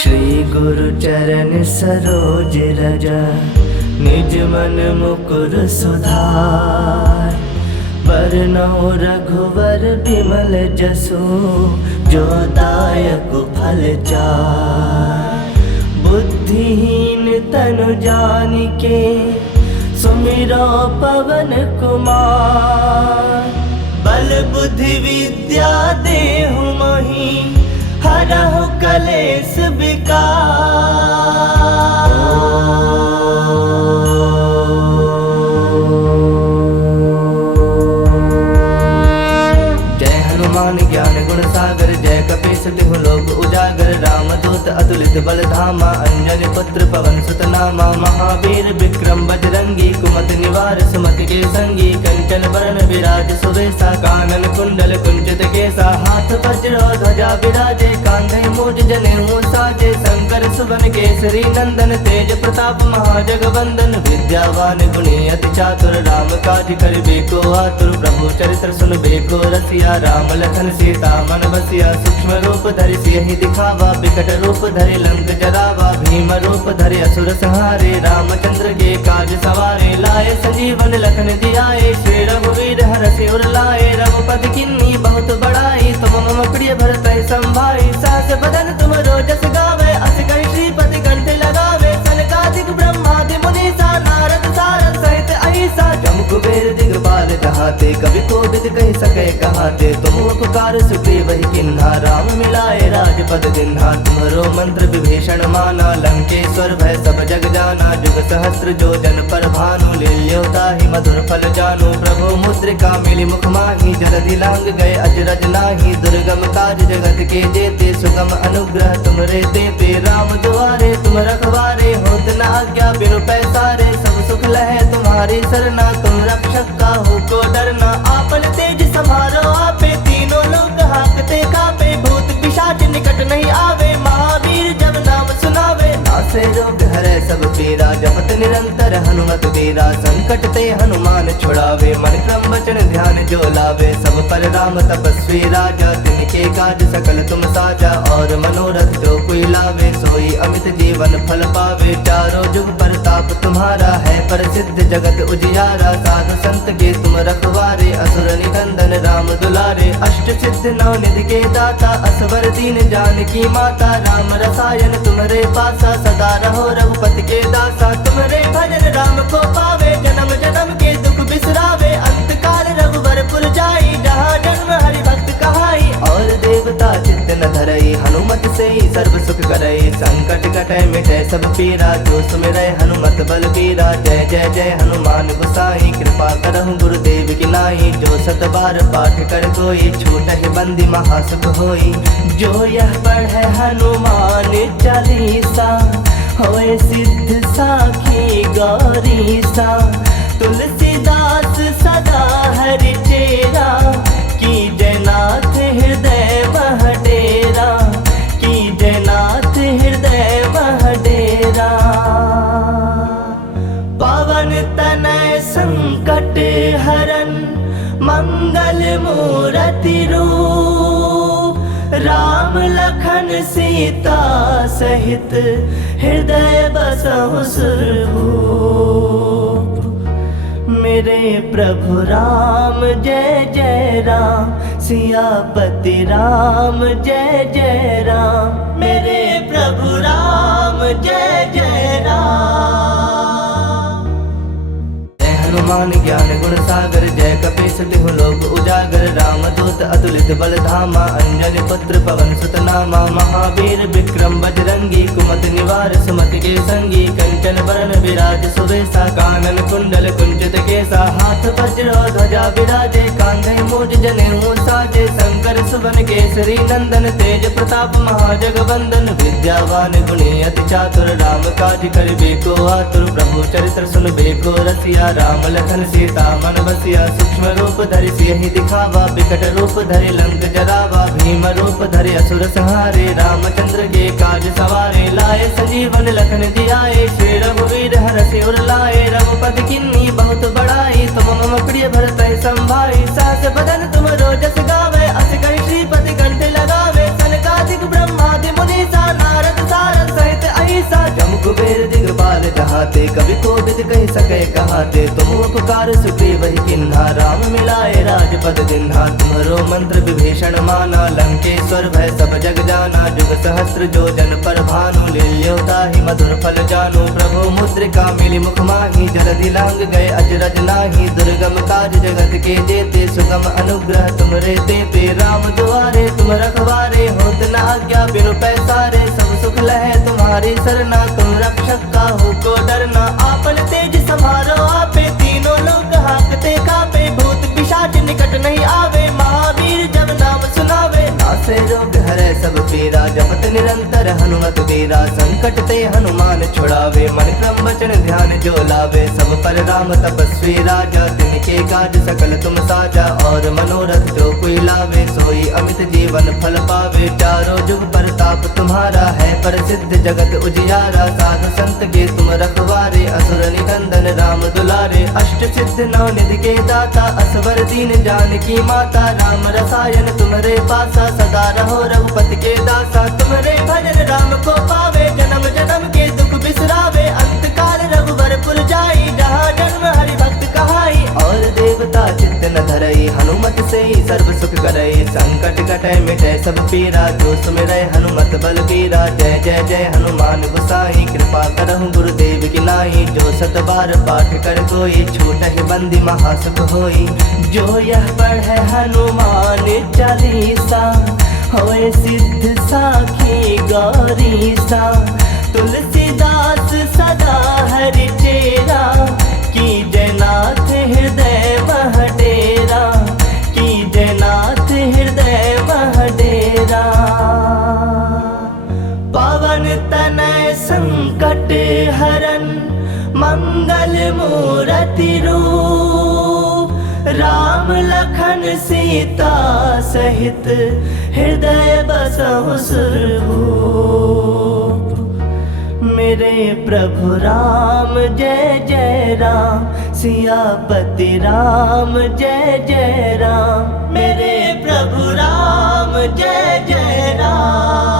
श्री गुरु चरण सरोज रज, निज मन मुकुर सुधार। बरनउँ रघुवर बिमल जसु, जो दायक फल चार। बुद्धिहीन तनु जानिके, सुमिरो पवन कुमार। बल बुद्धि विद्या देहु मोहि, हरहु कलेश विकार। जय हनुमान ज्ञान गुण सागर, जय कपीस तिहु लोक उजागर। रामदूत अतुलित बल धामा, अंजनी पुत्र पवन सुत नामा। महावीर विक्रम बजरंगी, कुमति निवार सुमति के संगी। कंचन बरन विराज सुबेसा, कानन कुंडल कुंचित केसा। हाथ वज्र ध्वजा विराजे, कांधे मूज जनेऊ साजे। शंकर सुवन केसरी नंदन, तेज प्रताप महाजगवंदन। विद्यावान गुणी अति चातुर, राम काज करिबे को आतुर। प्रभु चरित्र सुनबे को रसिया, राम लखन सीता मन बसिया। सूक्ष्म रूप धरि सियहि दिखावा, विकट रूप धरि लंक जरावा। भीम रूप धरि असुर संहारे, रामचंद्र के काज सवारे। लाए संजीवन लखन जियाए, श्री रघुवीर हरषि उर लाए। रघुपति किन्नी बहुत बड़ाई, तुम मम प्रिय भरतहि संभाई। सहस बदन तुम रोजस गावे, अस कहि श्रीपति कंठ लगावे। सनकादिक ब्रह्मादि मुनीसा, नारद सारद सहित अहिसा। जम कुबेर दिगपाल जहाते, कवि कोविद कहि सकै कहाते। तुम उपकार सुग्रीव ही किन्हा, राम मिलाए राजपद दिन्हा। तुम्हरो मंत्र विभीषण माना, लंकेश्वर भय सब जग जाना। जुग सहस्त्र जो जन पर भानु, लील्यो ताहि मधुर फल जानु। प्रभु मुद्रिका मिली मुख माहि, जलधि लांग गए अजरज नाही। दुर्गम काज जगत के जेते, सुगम अनुग्रह तुमरे देते। राम दुआरे तुम रखवारे, होत न आज्ञा बिनु पैसारे। सब सुख लहै तुम्हारी सरना, तुम रक्षक काहू को डरना। आपन तेज समारो आपे, तीनों लोक हांकते कापे। भूत पिशाच निकट नहीं आवे, महावीर जब नाम सुनावे। नासे रोग हरै सब पीरा, जपत निरंतर हनुमत वीरा। संकट ते हनुमान छुड़ावे, मन क्रम वचन ध्यान जो लावे। सब पर राम तपस्वी राजा, तिनके काज सकल तुम साजा। और मनोरथ जो कोई लावे, सोई अमित जीवन फल पावे। चारों जुग परताप तुम्हारा है, प्रसिद्ध जगत उजियारा। साधु संत के तुम रखवारे, असुर निकंदन राम दुलारे। अष्ट सिद्ध नौ निधि के दाता, असवर दीन जानकी माता। राम रसायन तुम्हारे पासा, सदा रहो रघुपति के दासा। तुम्हारे भजन राम को पावे, जन्म जन्म के दुख बिसरावे। अंत काल रघुवर पुर जाई, जहाँ जन्म हरि भक्त कहाई। और देवता चित्त न धरई, हनुमत से ही सर्व सुख करई। संकट कटै मिटै सब पीरा, जो सुमिरै हनुमत बल बीरा। जय जय जय हनुमान गोसाई, कृपा करहु गुरुदेव की नाई। जो सत बार पाठ कर कोई, छूटहि बंदी महासुख होई। जो यह पढ़ै हनुमान चालीसा, होए सिद्ध साखी गौरीसा। तुलसीदास सदा हरि चेरा, की जयनाथ हृदय मह डेरा। की जयनाथ हृदय मह डेरा। पवन तनय संकट हरन, मंगल मूरति रूप। राम लखन सीता सहित, हृदय बसहु सुरभूप। मेरे प्रभु राम जय जय राम, सियापति राम जय जय राम। मेरे प्रभु राम जय जय राम। हनुमान ज्ञान गुण सागर, जय कपीस तिहु लोक उजागर। रामदूत अतुलित बल धामा, अंजनी पुत्र पवन सुत नामा। महावीर विक्रम बजरंगी, कुमति निवार सुमति के संगी। कंचन बरन विराज सुबेसा, कानन कुंडल कुंचित केसा। हाथ वज्र ध्वजा विराजे, कांधे मूज जनेऊ साजे। शंकर सुवन केसरी नंदन, तेज प्रताप महाजगवंदन। विद्यावान गुणी अति चातुर, राम काज करिबे को आतुर। प्रभु चरित्र सुनबे को रसिया, राम लखन सीता मन बसिया। सूक्ष्म रूप धरि सियहि दिखावा, विकट रूप धरि लंक जरावा। भीम रूप धरि असुर संहारे, रामचंद्र के काज सवारे। लाए संजीवन लखन जियाए, श्री रघुवीर हरषि उर लाए। रघुपति किन्नी बहुत बड़ाई, तुम मम प्रिय भरतहि संभाई। सहस बदन तुम रोजस गावे, अस कहि श्रीपति कंठ लगावे। सनकादिक ब्रह्मादि मुनीसा, नारद सारद जहाते, कभी कोविद कह सके कहाते। तुम उपकार सुग्रीव ही किन्हा, राम मिलाए राजपद दिन्हा। तुम्हारो मंत्र विभीषण माना, लंकेश्वर भय सब जग जाना। जुग सहस्त्र जो जन पर भानु, लील्योता ही मधुर फल जानू। प्रभु मुद्रिका मिली मुख माही, जलधि लांग गए अजरज नाही। दुर्गम काज जगत के जेते, सुगम अनुग्रह तुमरे तेते। राम दुआरे तुम रखवारे, होत न आज्ञा बिनु पैसारे। सब सुख लहे तुम्हारी सरना, तुम रक्षक काहू को डरना। आपन तेज समारो आपे, तीनों लोग हाकते कापे। भूत पिशाच निकट नहीं आवे, महावीर जब नाम सुनावे। नासे रोग हरे सब पीरा, जपत निरंतर हनुमत वीरा। संकट ते हनुमान छुड़ावे, मन क्रम वचन ध्यान जो लावे। सब पर राम तपस्वी राजा, तिनके काज सकल तुम साजा। और मनोरथ जो कोई लावे, सोई अमित जीवन फल पावे। चारों जुग परताप तुम्हारा है, प्रसिद्ध जगत उजियारा। साधु संत के तुम रखवारे, असुर निकंदन राम दुलारे। अष्ट सिद्ध नौ निधि के दाता, असवर दीन जानकी माता। राम रसायन तुम्हारे पासा, सदा रहो रघुपति के दासा। तुम्हारे भजन राम को पावे, जन्म जन्म के दुख बिसरावे। अंत काल रघुवर पुर जाई, जहाँ जन्म हरि भक्त कहाई। और देवता चित्त न धरई, हनुमत से ही सर्व सुख करई। संकट कटे मिटे सब पीरा, जो सुमिरै हनुमत बल बीरा। जय जय जय हनुमान गोसाई, कृपा करहु गुरुदेव की नाई। जो सत बार पाठ कर कोई, छूटहि बंदी महासुख होई। जो यह पढ़े हनुमान चालीसा, होए सिद्ध साखी गौरीसा। तुलसीदास सदा हरि चेरा, कीजय नाथ हृदय मह डेरा। कीजय नाथ हृदय मह डेरा। पवन तनय संकट हरन, मंगल मूरति रूप। राम लखन सीता सहित, हृदय बसहु सुरभूप। मेरे प्रभु राम जय जय राम, सियापति राम जय जय राम। मेरे प्रभु राम जय जय राम।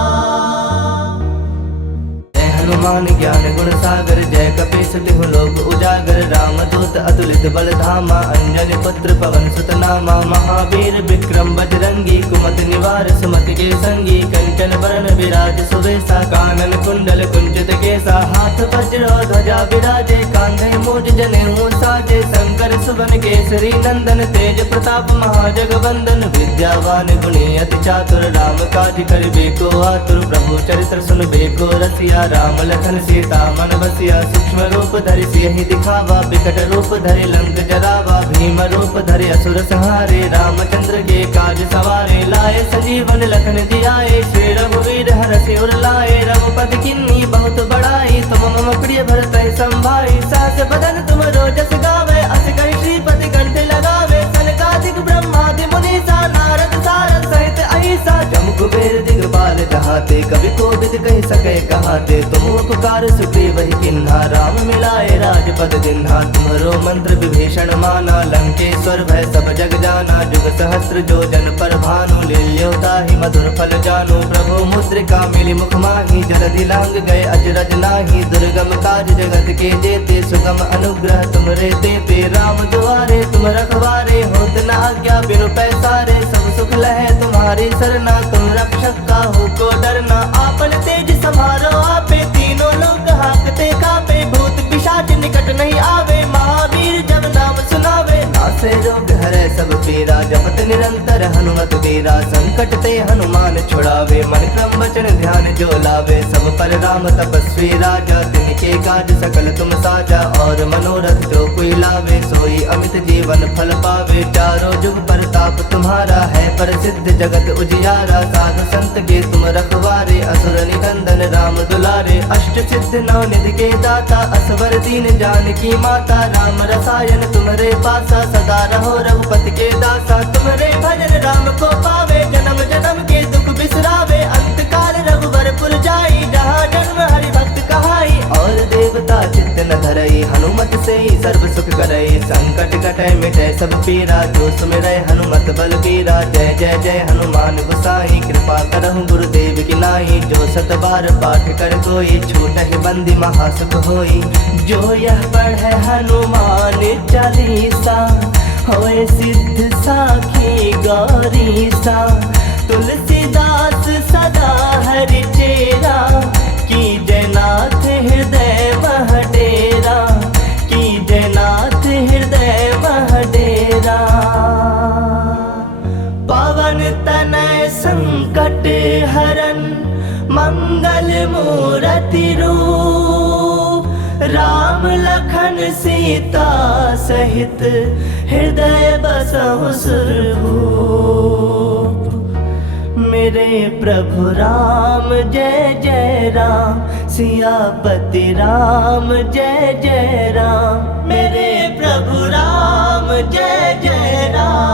हनुमान ज्ञान गुण सागर, जय कपीस तिहु लोक उजागर। राम दूत अतुलित बल धामा, अंजनी पुत्र पवन सुत नामा। महावीर विक्रम बजरंगी, कुमति निवार सुमति के संगी। कंचन बरन विराज सुबेसा, कानन कुंडल कुंचित केसा। हाथ वज्र ध्वजा विराजे, कांधे मूज जनेऊ साजे। शंकर सुवन केसरी नंदन, तेज प्रताप महाजगवंदन। विद्यावान गुणी अति चातुर, राम काज करिबे को आतुर। प्रभु चरित्र सुनबे को रसिया, राम लखन सीता मन बसिया। सूक्ष्म रूप धरि सियहि दिखावा, बिकट रूप धरि लंक जरावा। भीम रूप धरि असुर संहारे, रामचंद्र के काज सवारे। लाए संजीवन लखन जियाए, श्री रघुवीर हरषि उर लाए। रघुपति किन्नी बहुत बड़ाई, तुम मम प्रिय भरत संभाई। सहस बदन तुम रोजस गावे, अस कहि श्रीपति कंठ लगावे। सनकादिक ब्रह्मादि मुनीसा, नारद सारद सहित अहिसा। जम कुबेर दिगपाल जहाते, कभी कोविद कह सके कहाते। तुम उपकार सुग्रीव ही किन्हा, राम मिलाए राजपद दिन्हा। तुम्हारो मंत्र विभीषण माना, लंकेश्वर भय सब जग जाना। जुग सहस्त्र जो जन पर भानु, लील्योता ही मधुर फल जानू। प्रभु मुद्रिका मिली मुख माही, जलधि लांग गए अजरज नाही। दुर्गम काज जगत के जेते, सुगम अनुग्रह तुमरे तेते। राम दुआरे तुम रखवारे, होत न आज्ञा बिनु पैसारे। सब सुख लहे तुम्हारी सरना, तुम रक्षक काहू को डरना। आपन तेज समारो आपे, तीनों लोग हाकते कापे। भूत पिशाच निकट नहीं आवे, महावीर जब नाम सुनावे। नासे रोग हरे सब पीरा, जपत निरंतर हनुमत वीरा। संकट ते हनुमान छुड़ावे, मन क्रम वचन ध्यान जो लावे। सब पर राम तपस्वी राजा, तिनके काज सकल तुम साजा। और मनोरथ जो कोई लावे, सोई अमित जीवन फल पावे। चारों जुग परताप तुम्हारा है, प्रसिद्ध जगत उजियारा। साधु संत के तुम रखवारे, असुर निकंदन राम दुलारे। अष्ट सिद्ध नौ निधि के दाता, असवर दीन जानकी माता। राम रसायन तुम्हारे पासा, सदा रहो रघुपति के दासा। तुम्हारे भजन राम को पावे, जन्म जन्म के दुख बिसरावे। अंत काल रघुवर पुर जाई, जहाँ जन्म हरि भक्त कहाई। और देवता चित्त न धरई, हनुमत से ही सर्व सुख करई। संकट कटे मिटे सब पीरा, जो सुमिरै हनुमत बल बीरा। जय जय जय हनुमान गोसाई, कृपा कृपा करहु गुरुदेव की नाई। जो 7 बार पाठ कर कोई छूटहि बंदी महासुख होई। जो यह पढ़े हनुमान चालीसा होए सिद्ध साखी गौरीसा। तुलसीदास सदा हरि चेरा की जयनाथ हृदय वह डेरा। की जयनाथ हृदय वह डेरा। पवन तनय संकट हरन मंगल मूरति रूप। राम लखन सीता सहित हृदय बसहु सुरभूप। मेरे प्रभु राम जय जय राम। सियापति राम जय जय राम। मेरे प्रभु राम जय जय राम।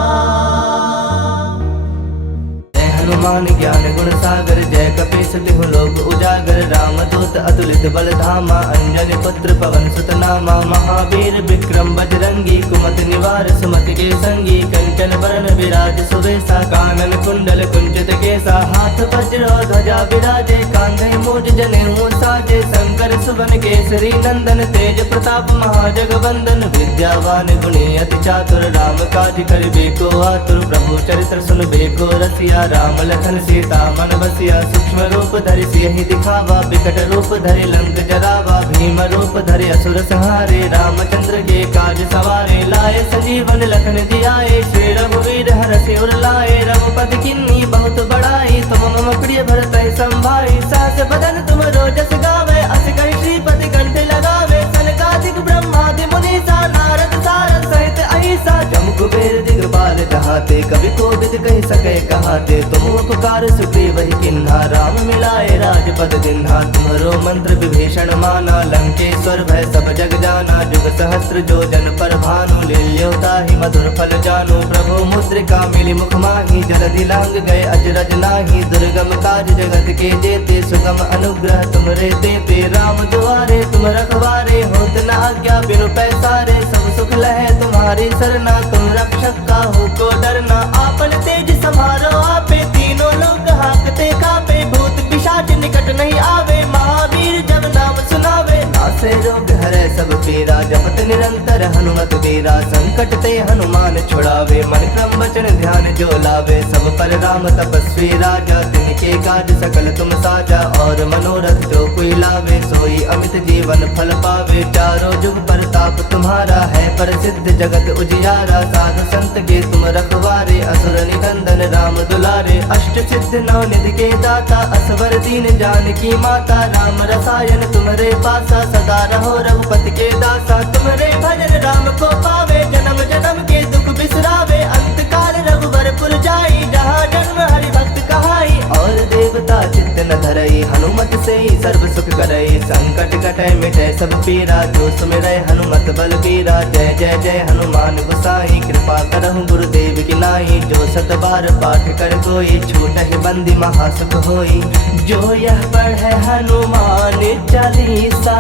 हनुमान ज्ञान गुण सागर जय कपीस तिहु लोक उजागर। रामदूत अतुलित बल धामा अंजनी पुत्र पवन सुत नामा। महावीर विक्रम बजरंगी कुमति निवार सुमति के संगी। कंचन बरन विराज सुवेसा कानन कुंडल कुंचित केसा। हाथ वज्र ध्वजा विराजे कांधे मूज जनेऊ साजे। शंकर सुवन केसरी नंदन तेज प्रताप महाजगवंदन। विद्यावान गुणी अति चातुर राम काज करिबे को आतुर। प्रभु चरित्र सुनबे को रसिया राम लखन सीता मन बसिया। सूक्ष्म रूप धरि सियहि दिखावा विकट रूप धरि लंक जरावा। भीम रूप धरि असुर संहारे रामचंद्र के काज सवारे। लाए संजीवन लखन जियाए श्री रघुवीर हरषि उर लाए। रघुपति किन्नी बहुत बड़ाई तुम मम प्रिय भरतहि संभाई। सहस बदन तुम रोजस गावे अस कहि श्रीपति कंठ लगावे। सनकादिक ब्रह्मादि मुनीसा नारद सारद सहित अहिसा। जम कुबेर दिगपाल जहाते कवि कोविद कहि सके कहाते। तुम उपकार सुग्रीव ही किन्हा राम मिलाए राजपद दिन्हा। तुम्हारो मंत्र विभीषण माना लंकेश्वर भय सब जग जाना। जुग सहस्त्र जो जन पर भानु लील्योता ही मधुर फल जानू। प्रभु मुद्रिका मिली मुख माही जलधि लांग गए अजरज नाही। दुर्गम काज जगत के जेते सुगम अनुग्रह तुमरे देते। राम दुआरे तुम रखवारे होत न आज्ञा बिनु पैसारे। सब सुख लहे तुम्हारी सरना तुम रक्षक काहू को डरना। आपन तेज समारो आपे तीनों लोग हाकते कापे। भूत पिशाच निकट नहीं आवे महावीर जब नाम सुनावे। नासे रोग हरे सब पीरा जपत निरंतर हनुमत बीरा। संकट ते हनुमान छुड़ावे मन क्रम वचन ध्यान जो लावे। सब पर राम तपस्वी राजा तिनके काज सकल तुम साजा। और मनोरथ जो कोई लावे सोई अमित जीवन फल पावे। चारों जुग परताप तुम्हारा है प्रसिद्ध जगत उजियारा। साधु संत के तुम रखवारे असुर निकंदन राम दुलारे। अष्ट सिद्ध नौ निधि के दाता असवर दीन जानकी माता। राम रसायन तुम्हारे पासा सदा रहो रघुपति के दासा। तुम्हारे भजन राम को पावे जन्म जन्म के दुख बिसरावे। अंत काल रघुवर पुर जाई जहाँ जन्म हरि भक्त कहाई। और देवता चित्त न धरई हनुमत से ही सर्व सुख करई। संकट कटै मिटै सब पीरा जो सुमिरै हनुमत बल बीरा। जय जय जय हनुमान गोसाई कृपा करहु गुरुदेव की नाई। जो 7 बार पाठ कर कोई छूटहि बंदी महासुख होई। जो यह पढ़े हनुमान चालीसा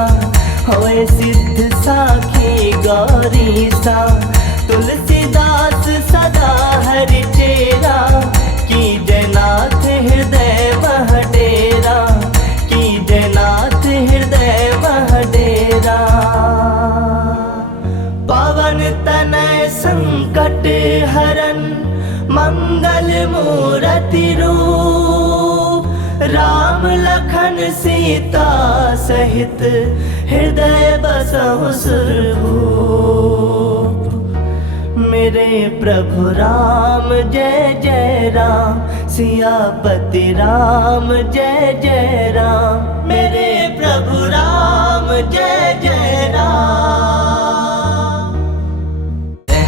होए सिद्ध साखी गौरीसा। तुलसीदास सदा हरि चेरा की जयनाथ हृदय वह डेरा। की जयनाथ हृदय वह डेरा। पवन तनय संकट हरन मंगल मूरति रूप। राम लखन सीता सहित हृदय बसहु सुरभूप। मेरे प्रभु राम जय जय राम। सियापति राम जय जय राम। मेरे प्रभु राम जय जय राम।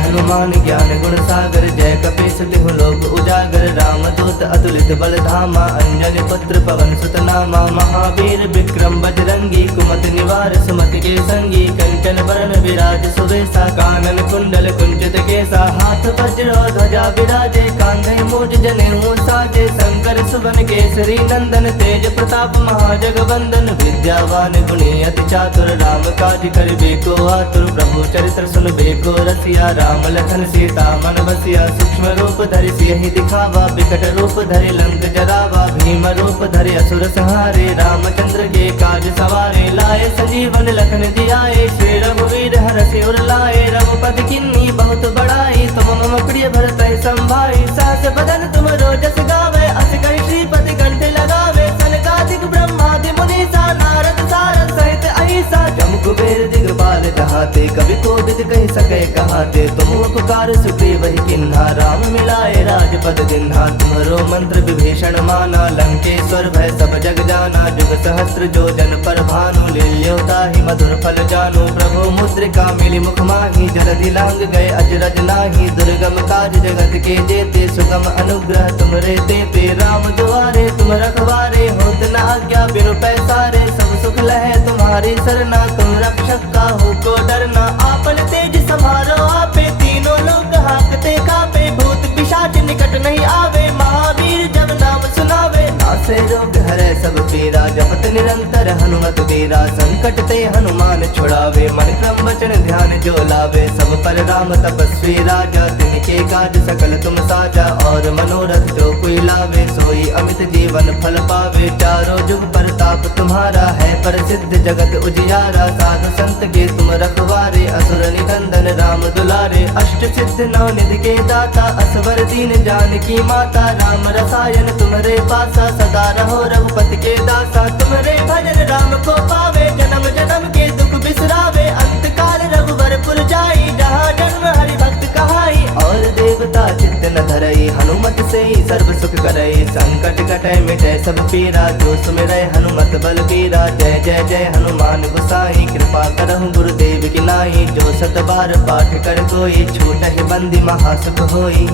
हनुमान ज्ञान गुण सागर जय कपीस तिहु लोक उजागर। रामदूत अतुलित बल धामा अंजनी पुत्र पवन सुत नामा। महावीर विक्रम बजरंगी कुमति निवार सुमति के संगी। कंचन बरन विराज सुवेसा कानन कुंडल कुंचित केसा। हाथ वज्र ध्वजा विराजे कांधे मूज जनेऊ साजे। शंकर सुवन केसरी नंदन तेज प्रताप महाजगवंदन। विद्यावान गुणी अति चातुर राम काज करिबे को आतुर। प्रभु चरित्र सुनबे को रसिया राम लखन सीता मन बसिया सूक्ष्म रूप धरि सियहि दिखावा बिकट रूप धरि लंक जरावा भीम रूप धरि असुर संहारे रामचंद्र के काज सवारे लाए संजीवन लखन जियाए श्री रघुवीर हरषि उर लाए रघुपति किन्नी बहुत बड़ाई तुम मम प्रिय भरत संभाई सहस बदन तुम रोजस गावे अस कहि श्रीपति कंठ लगावे सनकादिक ब्रह्मादि मुनीसा नारद सारद सहित अहिसा जम कुबेर दिगपाल कहाते कवि कोविद कहि सके कहाते तुम उपकार सुग्रीव ही किन्हा राम मिलाए राजपद दिन्हा तुम्हरो मंत्र विभीषण माना लंकेश्वर भय सब जग जाना जुग सहस्त्र जो जन पर भानु लील्योता ही मधुर फल जानु प्रभु मुद्रिका मिली मुख माही जलधि लांग गए अजरज नाही दुर्गम काज जगत के जेते सुगम अनुग्रह तुमरे देते राम दुआरे तुम रखवारे होत न आज्ञा बिनु पैसारे सब सुख लहे तुम्हारी सरना तुम रक्षक काहू को डरना आपन तेज समारो आपे तीनों लोग हाकते कापे भूत पिशाच निकट नहीं आवे महावीर जब नाम सुनावे नासे रोग हरे सब पीरा जपत निरंतर हनुमत वीरा संकट ते हनुमान छुड़ावे मन क्रम वचन ध्यान जो लावे सब पर राम तपस्वी राजा तिनके काज सकल तुम साजा और मनोरथ जो कोई लावे सोई अमित जीवन फल पावे चारों जुग प्रताप तुम्हारा है प्रसिद्ध जगत उजियारा साधु संत के तुम रखवारे असुर निकंदन राम दुलारे अष्ट सिद्ध नौ निधि के दाता असवर दीन जानकी माता राम रसायन तुम्हारे पासा सदा रहो रघुपति के दासा तुम्हारे भजन राम को पावे जन्म जन्म के दुख बिसरावे अंत काल रघुवर पुर जाई जहाँ जन्म हरि भक्त कहाई और देवता चित्त न धरई हनुमत से ही सर्व सुख करई संकट कटे मिटे सब पीरा जो सुमिरै हनुमत बल बीरा जय जय जय हनुमान गोसाई कृपा करहु गुरुदेव की नाई जो सत बार पाठ कर कोई छूटहि बंदी महासुख होई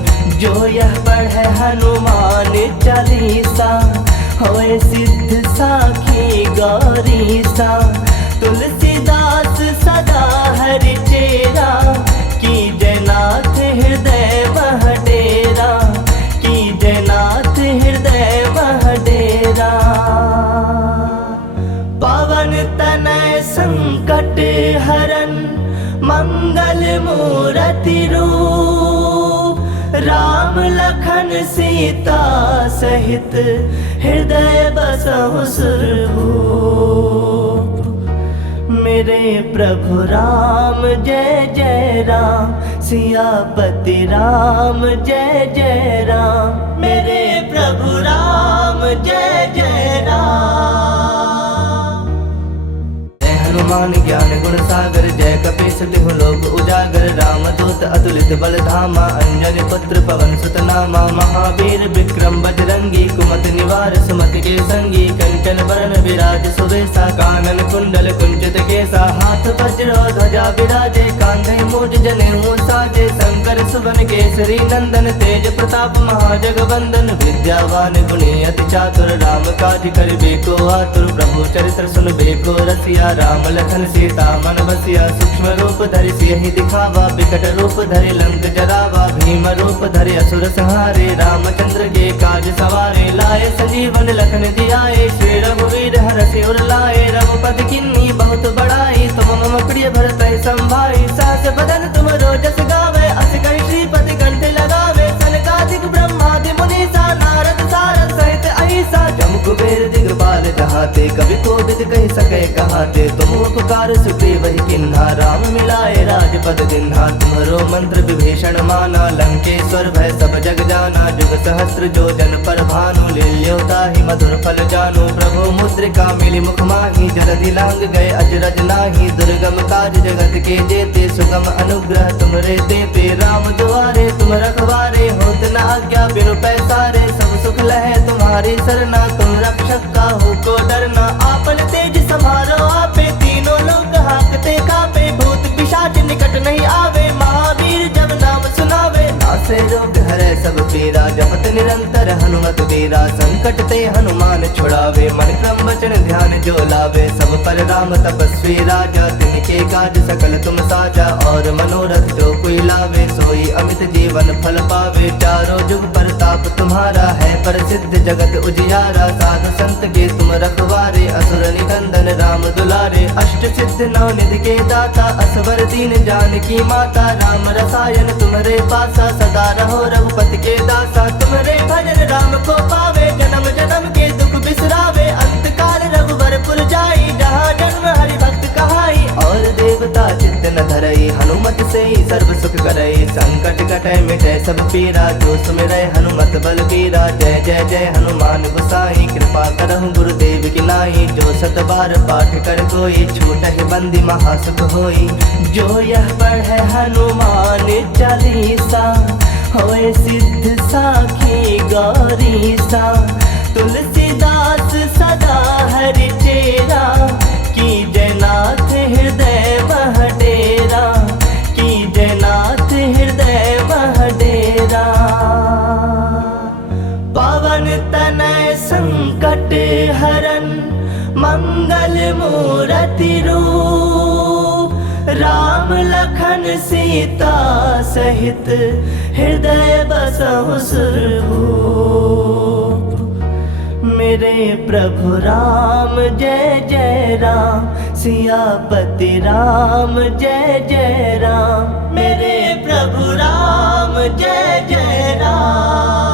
जो यह पढ़े हनुमान चालीसा होए सिद्ध साखी गौरीसा तुलसीदास सदा हरि चेरा की जयनाथ हृदय वह डेरा की जयनाथ हृदय वह डेरा पवन तनय संकट हरन मंगल मूर्ति रूप राम लखन सीता सहित हृदय बसहु सुरभूप मेरे प्रभु राम जय जय राम सियापति राम जय जय राम मेरे प्रभु राम जय जय राम हनुमान ज्ञान गुण सागर जय कपीस तिहु लोक उजागर रामदूत अतुलित बल धामा अंजनी पुत्र पवन सुत नामा महावीर विक्रम बजरंगी कुमति निवार सुमति के संगी कंचन बरन विराज सुवेशा कानन कुंडल कुंचित केसा हाथ वज्र ध्वजा विराजे कांधे मूज जनेऊ साजे शंकर सुवन केसरी नंदन तेज प्रताप महाजगवंदन विद्यावान गुणी अति चातुर राम काज करिबे को आतुर प्रभु चरित्र सुनबे को रसिया राम लखन सीता मन बसिया सूक्ष्म रूप धरि सियहि दिखावा बिकट रूप धरि लंक जरावा भीम रूप धरि असुर संहारे रामचंद्र के काज सवारे लाए संजीवन लखन जियाए श्री रघुवीर हरषि उर लाए रघुपति किन्नी बहुत बड़ाई तुम मम प्रिय भरत संभाई सहस बदन तुम रोजस गावे अस कहि श्रीपति कंठ लगावे सनकादिक ब्रह्मादि मुनीसा नारद सारद सहित अहिसा जम कुबेर दिगपाल कहाते कवि कोविद कहि सके कहाते तुम उपकार सुग्रीव ही किन्हा राम मिलाए राजपद दिन्हा तुम्हरो मंत्र विभीषण माना लंकेश्वर भय सब जग जाना जुग सहस्त्र जो जन पर भानु लील्योता ही मधुर फल जानु प्रभु मुद्रिका मिली मुख माही जलधि लांग गए अजरज नाही दुर्गम काज जगत के जेते सुगम अनुग्रह तुमरे देते राम दुआरे तुम रखवारे होत न आज्ञा बिनु पैसारे सब सुख लहे तुम्हारी सरना तुम रक्षक काहू को डरना आपन तेज समारो आपे तीनों लोग हाकते कापे भूत पिशाच निकट नहीं आवे महावीर जब नाम सुनावे नासे रोग हरे सब पीरा जपत निरंतर हनुमत वीरा संकट संकट ते हनुमान छुड़ावे, मन क्रम वचन ध्यान जो लावे। सब पर राम तपस्वी राजा, तिनके काज सकल तुम साजा। और मनोरथ जो कोई लावे, सोई अमित जीवन फल पावे। चारों जुग प्रताप तुम्हारा है, प्रसिद्ध जगत उजियारा। साधु संत के तुम रखवारे, असुर निकंदन राम दुलारे। अष्ट सिद्ध नौ निधि के दाता, असवर दीन जानकी माता। राम रसायन तुम्हारे पासा, सदा रहो रघुपति के दासा। तुम्हारे भजन राम को पावे, जन्म जन्म के दुख बिसरावे। अंत काल रघुवर पुर जाई, जहाँ जन्म हरि भक्त कहाई। और देवता चित्त न धरई, हनुमत से ही सर्व सुख करई। संकट कटै मिटै सब पीरा, जो सुमिरै हनुमत बल बीरा। जय जय जय हनुमान गोसाई, कृपा करहु गुरुदेव की नाई। जो सत बार पाठ कर कोई, छूटहि बंदी महासुख होई। जो यह पढ़े हनुमान चालीसा, होए सिद्ध साखी गौरीसा। तुलसीदास सदा हरि चेरा, की जयनाथ हृदय मह डेरा। की जयनाथ हृदय मह डेरा। पवन तनय संकट हरन, मंगल मूरति रूप। राम लखन सीता सहित, हृदय बसहु सुरभूप। मेरे प्रभु राम जय जय राम, सियापति राम जय जय राम। मेरे प्रभु राम जय जय राम।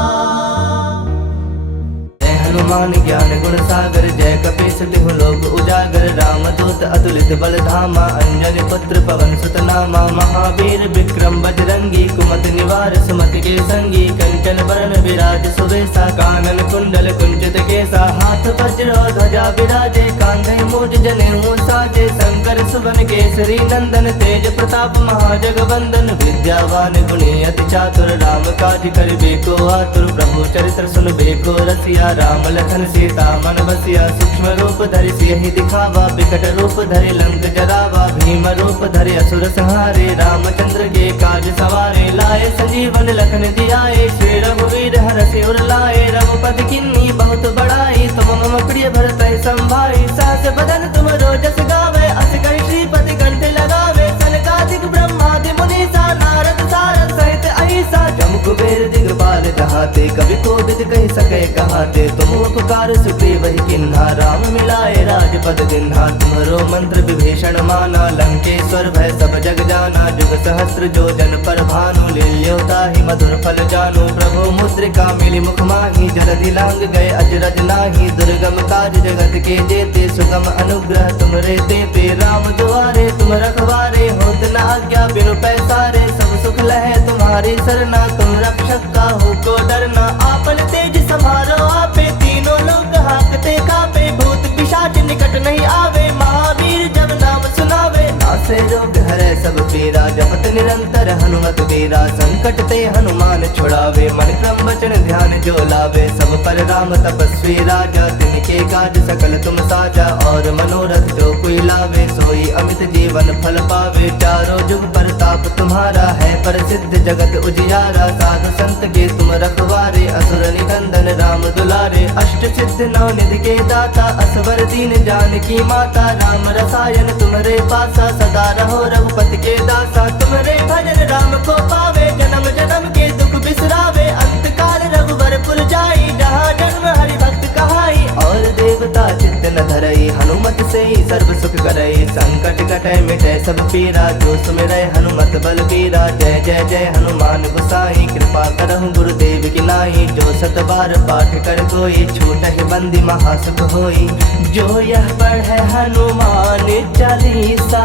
हनुमान ज्ञान गुण सागर, जय कपीस तिहु लोक उजागर। राम दूत अतुलित बल धामा, अंजनी पुत्र पवन सुत नामा। महावीर विक्रम बजरंगी, कुमति निवार सुमति के संगी। कंचन बरन विराज सुवेसा, कानन कुंडल कुंचित केसा। हाथ वज्र ध्वजा विराजे, कांधे मूज जनेऊ साजे। शंकर सुवन केसरी नंदन, तेज प्रताप महाजगवंदन। विद्यावान गुणी अति चातुर, राम काज करिबे को आतुर। प्रभु चरित्र सुनबे को रसिया, राम लखन सीता मन बसिया। सूक्ष्म रूप धरि सियहि दिखावा, विकट रूप धरि लंक जरावा। भीम रूप धरि असुर संहारे, रामचंद्र के काज सवारे। लाए संजीवन लखन जियाए, श्री रघुवीर हरषि उर लाए। रघुपति किन्नी बहुत बड़ाई, तुम मम प्रिय भरतहि संभाई। सहस बदन तुम रोजस गावे, अस कहि श्रीपति कंठ लगावे। सनकादिक ब्रह्मादि मुनीसा, नारद सारद सहित अहिसा। जम कुबेर दिगपाल जहाते, कवि कोविद कहि सकै कहाते। तुम उपकार सुग्रीव ही किन्हा, राम मिलाए राजपद दिन्हा। तुम्हरो मंत्र विभीषण माना, लंकेश्वर भय सब जग जाना। जुग सहस्त्र जो जन पर भानु, लील्योता ही मधुर फल जानु। प्रभु मुद्रिका मिली मुख माही, जलधि लांग गए अजरज नाही। दुर्गम काज जगत के जेते, सुगम अनुग्रह तुमरे तेते। राम दुआरे तुम रखवारे, होत न आज्ञा बिनु पैसारे। सब सुख लहे तुम्हारी सरना, तुम रक्षक काहू को डरना। आपन तेज समारो आपे, तीनों लोग हाकते कापे। भूत पिशाच निकट नहीं आवे, महावीर जब नाम सुनावे। नासे रोग हरै सब पीरा, जपत निरंतर हनुमत वीरा। संकट ते हनुमान छुड़ावे, मन क्रम वचन ध्यान जो लावे। सब पर राम तपस्वी राजा, तिनके काज सकल तुम साजा। और मनोरथ जो कोई लावे, सोई अमित जीवन फल पावे। चारों जुग प्रताप तुम्हारा है, प्रसिद्ध जगत उजियारा। साधु संत के तुम रखवारे, असुर निकंदन राम दुलारे। अष्ट सिद्ध नौ निधि के दाता, असवर दीन जानकी माता। राम रसायन तुम्हारे पासा, सदा रहो रघुपति के दासा। तुम्हारे भजन राम को पावे, जन्म जन्म के दुख बिसरावे। अंत काल रघुवर पुर जाई, जहाँ जन्म हरि भक्त कहाई। और देवता चित्त न धरई, हनुमत से ही सर्व सुख करई। संकट कटै मिटै सब पीरा, जो सुमिरै हनुमत बल बीरा। जय जय जय हनुमान गोसाई, कृपा करहु गुरुदेव की नाई। जो सत बार पाठ कर कोई, छूटहि बंदी महासुख होई। जो यह पढ़े हनुमान चालीसा,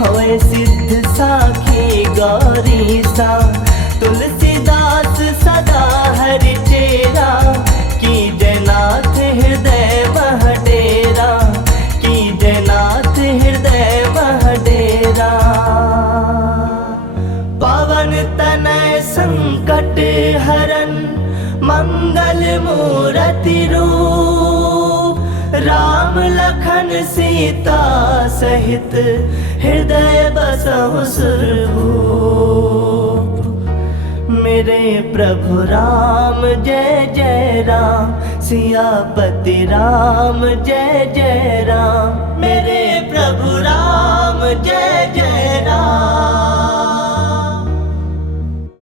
होए सिद्ध साखी गौरीसा। तुलसीदास सदा हरि चेरा, की जयनाथ हृदय मह डेरा। की जयनाथ हृदय मह डेरा। पवन तनय संकट हरन, मंगल मूरति रूप। राम लखन सीता सहित, हृदय बसहु सुरभूप। मेरे प्रभु राम जय जय राम, सियापति राम जय जय राम, मेरे प्रभु राम जय जय राम।